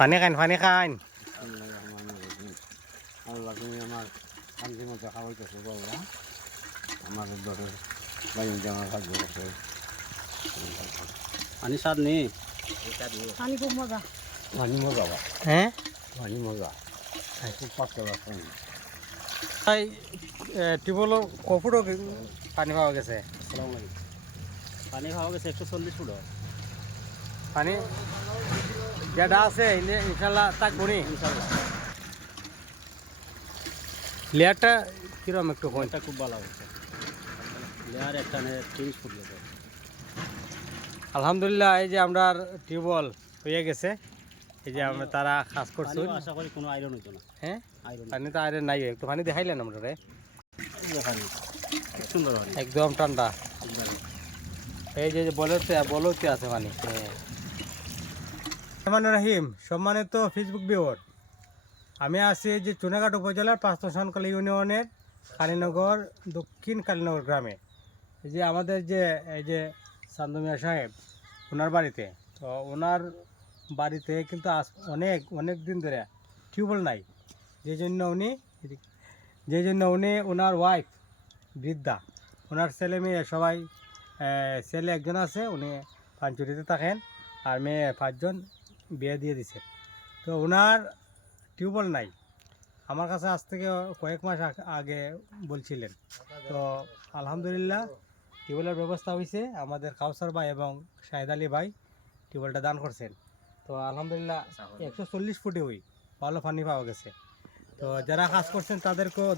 পানি খান পানি খান। আল্লাহ তুমি আমার শান্তি মতো খাওয়াইতেছো বাবা, আমার দরের বাইন জামা থাকবে পানি স্বাদ নেই, পানি খুব মজা। পানি মজা বা হ্যাঁ পানি মজা খুব পাতলা পানি। তাই টিউবওয়েল কফুটও পানি পাওয়া গেছে। আসসালামু আলাইকুম। পানি খাওয়া গেছে 140 ফুট। পানি যেটা আছে ইনশাল্লাহ থাকবো নি। ইনশাল্লাহ লেয়ারটা কিরম একটু কোন এটা খুব ভালো হচ্ছে। লেয়ার একটা 30 ফুট গেছে। আলহামদুলিল্লাহ এই যে আমরা টিউবওয়েল হয়ে গেছে, এই যে আমরা তারা কাজ করছি। আশা করি কোনো আয়রন হইতো না। হ্যাঁ আয়রন পানি তো আরে নাই, একটু পানি দেখাইলেন আমরা রে, সুন্দর পানি একদম ঠান্ডা। একদম। এই যে বলতে আছে পানি। রহমান রাহিম, সম্মানিত ফেসবুক ভিউয়ার, আমি আছি এই যে চুনাঘাট উপজেলার পাঁচতশানকালী ইউনিয়নের কালীনগর দক্ষিণ কালীনগর গ্রামে। এই যে আমাদের যে এই যে চান্দমিয়া সাহেব ওনার বাড়িতে, তো ওনার বাড়িতে কিন্তু অনেক দিন ধরে টিউবওয়েল নাই, যে জন্য উনি ওনার ওয়াইফ বৃদ্ধা, ওনার ছেলে মেয়ে সবাই, ছেলে একজন আছে উনি পাঞ্চুরিতে থাকেন, আর মেয়ে 5 জন বিয়ে দিয়ে দিছে। তো ওনার টিউবওয়েল নাই, আমার কাছে আজ থেকে কয়েক মাস আগে বলছিলেন। তো আলহামদুলিল্লাহ টিউবওয়েলের ব্যবস্থা হয়েছে, আমাদের কাউসার ভাই এবং শাহেদ আলী ভাই টিউবওয়েলটা দান করছেন। তো আলহামদুলিল্লাহ 140 ফুটে ভালো পানি পাওয়া গেছে। তো যারা কাজ করছেন তাদেরকেও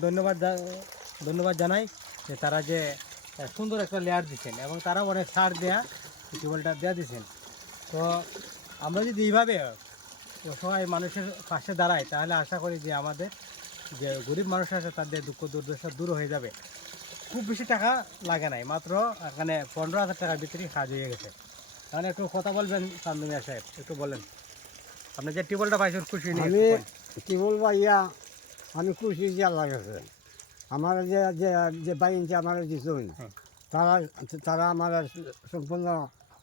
ধন্যবাদ জানাই যে তারা যে সুন্দর একটা লেয়ার দিচ্ছেন এবং তারা অনেক সার দেয়া টিউবওয়েলটা দেওয়া দিচ্ছেন। তো আমরা যদি এইভাবে অসহায় মানুষের পাশে দাঁড়াই, তাহলে আশা করি যে আমাদের যে গরিব মানুষ আছে তাদের দুঃখ দুর্দশা দূর হয়ে যাবে। খুব বেশি টাকা লাগে নাই, মাত্র এখানে 15,000 টাকার ভিতরেই কাজ হয়ে গেছে। তাহলে একটু কথা বলবেন চান্দমিয়া সাহেব, একটু বলেন আপনি যে টিউবওয়েলটা পাইছেন খুশি নিয়ে। আমি কি বলবো ইয়া, আমি খুশি যে আল্লাহ গেছে আমার যে বাইন যে আমার দিচ্ছেন, তারা আমার সম্পূর্ণ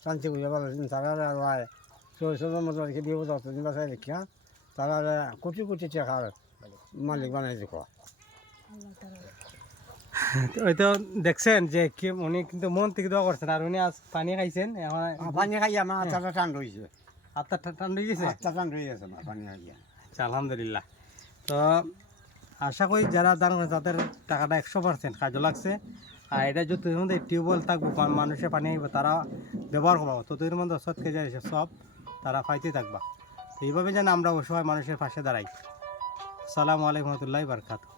শান্তি করে বলেছেন। তারা আল্লাহ সৌসবের মতো রেখে দিয়ে যতদিন বাসায় রেখা তারা কোটি কোটি টাকার মালিক বানাই দেখো। ওই তো দেখছেন যে কি উনি কিন্তু মন থেকে দোয়া করছেন, আর উনি আজ পানি খাইছেন, এখন পানি খাই আমার আত্মাটা ঠান্ডা হয়েছে, আত্মা ঠান্ডা হয়ে গেছে। আত্মা ঠান্ডা হয়ে গেছে আমার পানি খাইয়া। আচ্ছা আলহামদুলিল্লাহ। তো আশা করি যারা দান করে তাদের টাকাটা 100% কাজে লাগছে। আর এটা যতদিন মধ্যে টিউবওয়েল থাকবো, মানুষের পানি আইব, তারা ব্যবহার করবো, ততদিন মধ্যে সৎকে যায় সব তারা পাইতে থাকবা। তো এইভাবে যেন আমরা অসহায় মানুষের পাশে দাঁড়াই। আসসালামু আলাইকুম রহমতুল্লাহি বারাকাতুহু।